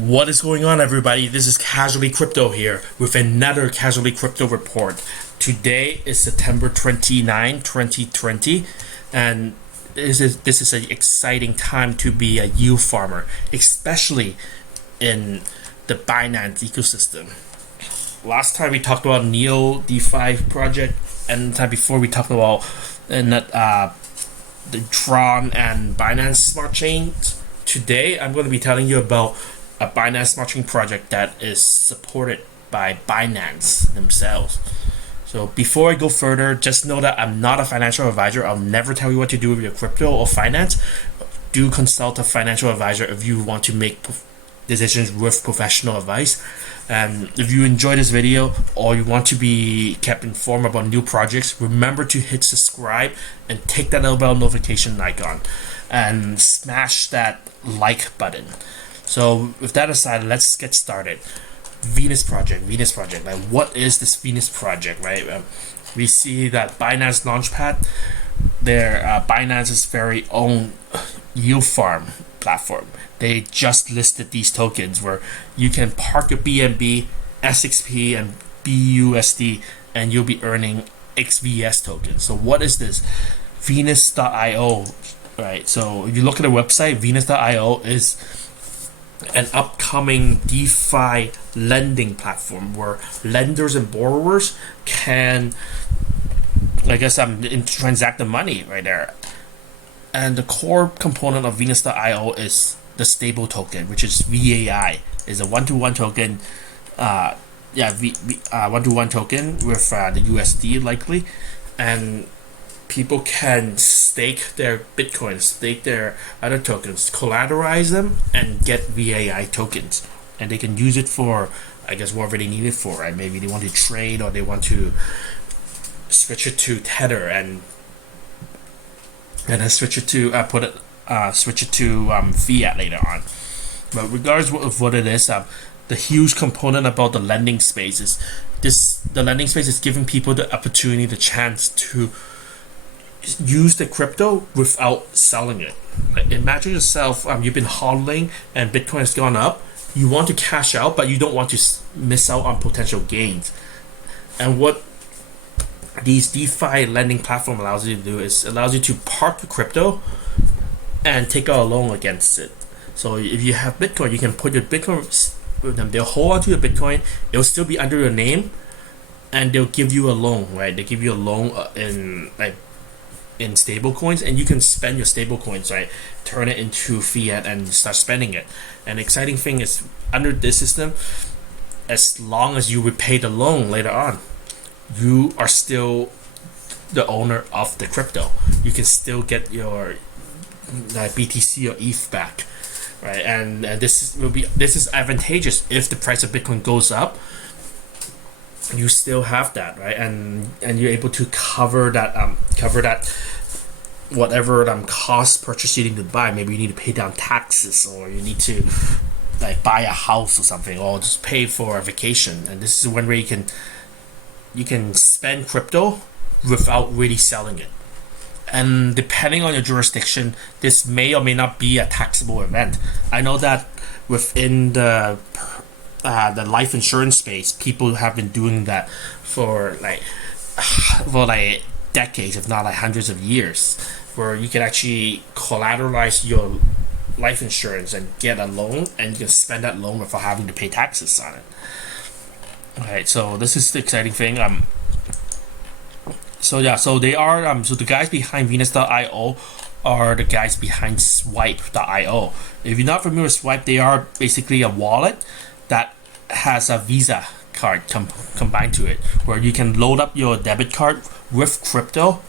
What is going on, everybody? This is Casually Crypto here with another Casually Crypto report. Today is September 29, 2020, and this is an exciting time to be a yield farmer, especially in the Binance ecosystem. Last time we talked about Neo DeFi project, and the time before we talked about the Tron and Binance Smart Chain. Today, I'm going to be telling you about a Binance Smart Chain project that is supported by Binance themselves. So before I go further, just know that I'm not a financial advisor. I'll never tell you what to do with your crypto or finance. Do consult a financial advisor if you want to make decisions with professional advice. And if you enjoy this video or you want to be kept informed about new projects, remember to hit subscribe and take that little bell notification icon and smash that like button. So with that aside, let's get started. Venus project. Like, what is this Venus project, right? We see that Binance Launchpad, their Binance's very own yield farm platform. They just listed these tokens where you can park your BNB, SXP, and BUSD, and you'll be earning XVS tokens. So what is this? Venus.io, right? So if you look at the website, Venus.io is an upcoming DeFi lending platform where lenders and borrowers can, transact the money right there. And the core component of Venus.io is the stable token, which is VAI. Is a one-to-one token, one-to-one token with the USD likely, and people can stake their Bitcoin, stake their other tokens, collateralize them, and get VAI tokens. And they can use it for, whatever they need it for, right? Maybe they want to trade or they want to switch it to Tether and then switch it to fiat later on. But regardless of what it is, the huge component about the lending space is the lending space is giving people the opportunity, the chance to use the crypto without selling it. Like, imagine yourself, you've been hodling and Bitcoin has gone up. You want to cash out, but you don't want to miss out on potential gains. And what these DeFi lending platform allows you to do is allows you to park the crypto and take out a loan against it. So if you have Bitcoin, you can put your Bitcoin with them. They'll hold onto your Bitcoin. It'll still be under your name, and they'll give you a loan, right? They give you a loan in stable coins, and you can spend your stable coins, right? Turn it into fiat and start spending it. And the exciting thing is, under this system, as long as you repay the loan later on, you are still the owner of the crypto. You can still get your BTC or ETH back, right? And this is advantageous if the price of Bitcoin goes up. You still have that, right? And you're able to cover that whatever cost purchase you need to buy. Maybe you need to pay down taxes, or you need to buy a house or something, or just pay for a vacation. And this is one way you can spend crypto without really selling it. And depending on your jurisdiction, this may or may not be a taxable event. I know that within the life insurance space, people have been doing that for decades, if not hundreds of years, where you can actually collateralize your life insurance and get a loan, and you can spend that loan without having to pay taxes on it. Alright, so this is the exciting thing. So the guys behind Venus.io are the guys behind Swipe.io. If you're not familiar with Swipe, they are basically a wallet that has a Visa card combined to it, where you can load up your debit card with crypto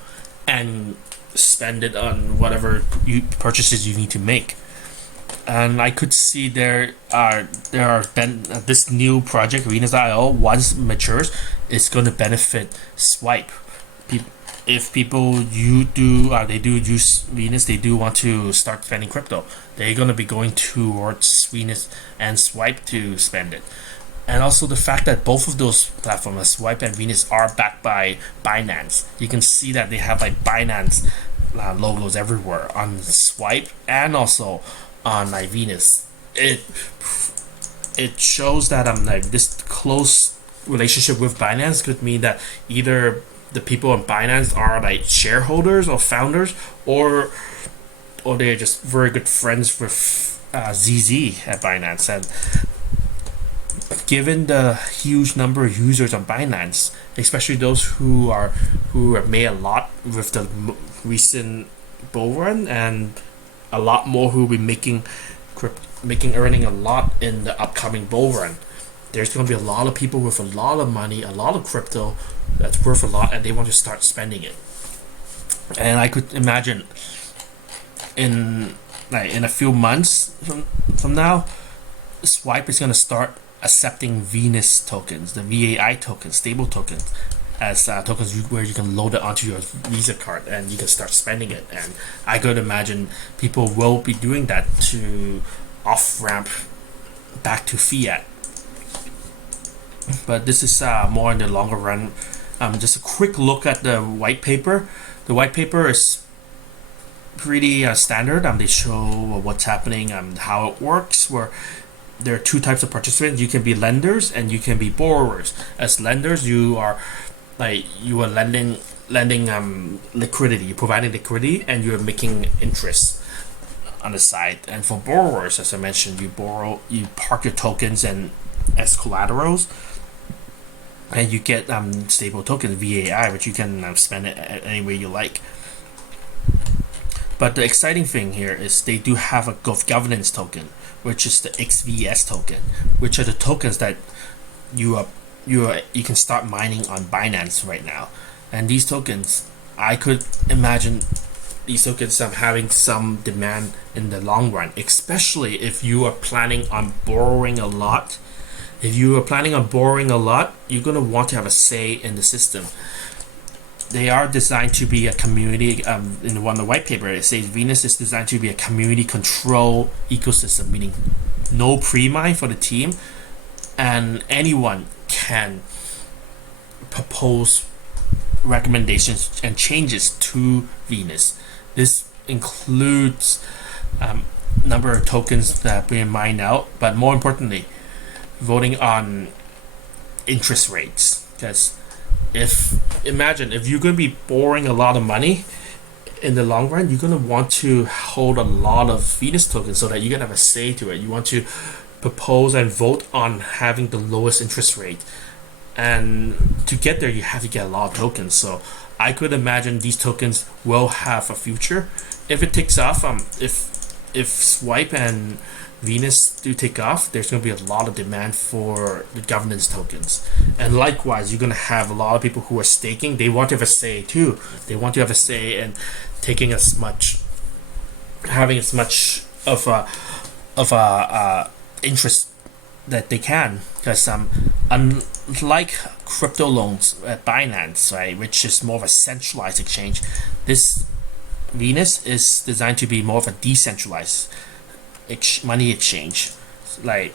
and spend it on whatever purchases you need to make. And I could see this new project, Venus.io, once matures, is going to benefit Swipe. If people they do use Venus, they do want to start spending crypto, they're going to be going towards Venus and Swipe to spend it. And also the fact that both of those platforms, Swipe and Venus, are backed by Binance. You can see that they have Binance logos everywhere on Swipe and also on Venus. it shows that like this close relationship with Binance could mean that either the people in Binance are like shareholders or founders, or they're just very good friends with ZZ at Binance. And given the huge number of users on Binance, especially those who have made a lot with the recent bull run, and a lot more who will be earning a lot in the upcoming bull run, there's going to be a lot of people with a lot of money, a lot of crypto that's worth a lot, and they want to start spending it. And I could imagine in a few months from now, Swipe is going to start accepting Venus tokens, the VAI tokens, stable tokens, as tokens where you can load it onto your Visa card and you can start spending it. And I could imagine people will be doing that to off-ramp back to fiat. But this is more in the longer run. Just a quick look at the white paper. The white paper is pretty standard. They show what's happening and how it works, where there are two types of participants. You can be lenders and you can be borrowers. As lenders, you are lending liquidity, you're providing liquidity, and you're making interest on the side. And for borrowers, as I mentioned, you park your tokens and as collaterals, and you get stable token VAI, which you can spend it any way you like. But the exciting thing here is they do have a governance token, which is the XVS token, which are the tokens that you can start mining on Binance right now. And these tokens, I could imagine these tokens having some demand in the long run, especially if you are planning on borrowing a lot. If you are planning on borrowing a lot, you're going to want to have a say in the system. They are designed to be a community. In one of the white paper, it says Venus is designed to be a community control ecosystem, meaning no pre-mine for the team, and anyone can propose recommendations and changes to Venus. This includes number of tokens that are being mined out, but more importantly, voting on interest rates. Because imagine if you're going to be borrowing a lot of money in the long run, you're going to want to hold a lot of Venus tokens so that you can have a say to it. You want to propose and vote on having the lowest interest rate, and to get there you have to get a lot of tokens. So I could imagine these tokens will have a future if it takes off. If Swipe and Venus do take off, there's going to be a lot of demand for the governance tokens. And likewise, you're going to have a lot of people who are staking. They want to have a say too. They want to have a say in having as much of a interest that they can. Because unlike crypto loans at Binance, right, which is more of a centralized exchange, this Venus is designed to be more of a decentralized money exchange. Like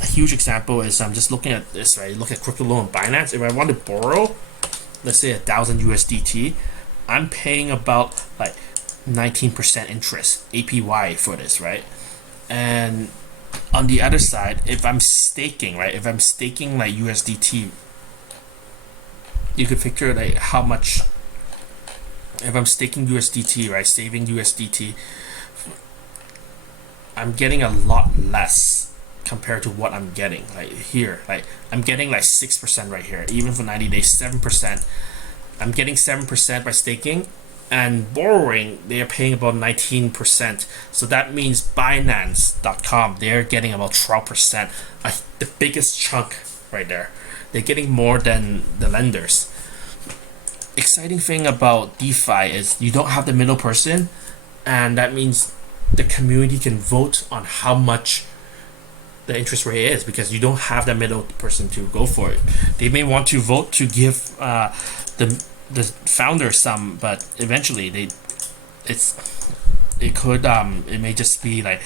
a huge example is I'm just looking at this, right? Look at crypto loan on Binance. If I want to borrow, let's say 1,000 USDT, I'm paying about like 19% interest APY for this, right? And on the other side, if I'm staking, right? If I'm staking like USDT, you could picture like how much. If I'm staking USDT, right, saving USDT, I'm getting a lot less compared to what I'm getting. Like here, like I'm getting like 6% right here, even for 90 days, 7%. I'm getting 7% by staking, and borrowing, they are paying about 19%. So that means Binance.com, they're getting about 12%, the biggest chunk right there. They're getting more than the lenders. Exciting thing about DeFi is you don't have the middle person, and that means the community can vote on how much the interest rate is, because you don't have that middle person to go for it. They may want to vote to give the founder some, but eventually it may just be like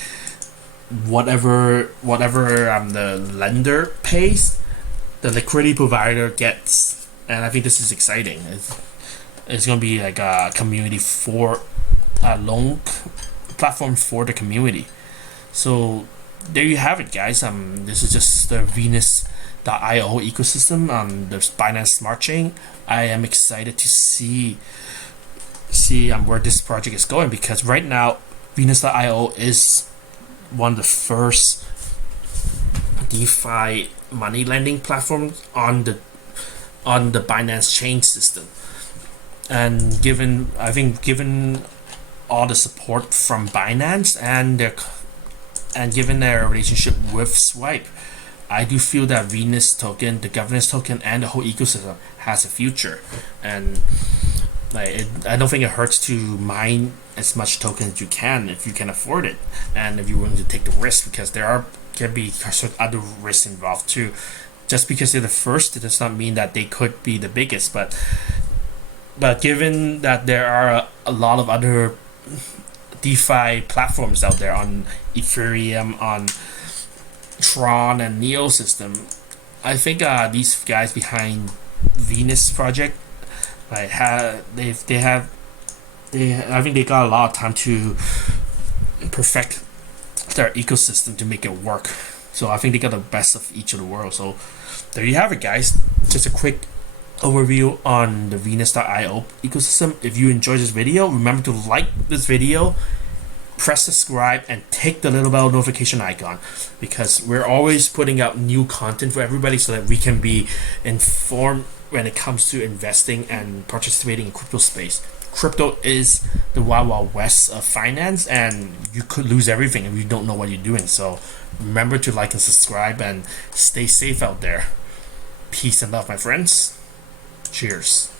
whatever the lender pays, the liquidity provider gets. And I think this is exciting. It's going to be like a community for a loan platform for the community. So there you have it, guys. This is just the Venus.io ecosystem on the Binance Smart Chain. I am excited to see where this project is going, because right now Venus.io is one of the first DeFi money lending platforms on the Binance chain system. And given all the support from Binance and given their relationship with Swipe, I do feel that Venus token, the governance token, and the whole ecosystem has a future. And I don't think it hurts to mine as much token as you can if you can afford it, and if you're willing to take the risk, because can be other risks involved too. Just because they're the first, it does not mean that they could be the biggest. But given that there are a lot of other DeFi platforms out there on Ethereum, on Tron and Neo system, I think these guys behind Venus project, I think they got a lot of time to perfect their ecosystem to make it work. So I think they got the best of each of the world. So there you have it, guys. Just a quick overview on the Venus.io ecosystem. If you enjoyed this video, remember to like this video, press subscribe, and take the little bell notification icon, because we're always putting out new content for everybody so that we can be informed when it comes to investing and participating in crypto space. Crypto is the wild, wild west of finance, and you could lose everything if you don't know what you're doing. So remember to like and subscribe, and stay safe out there. Peace and love, my friends. Cheers.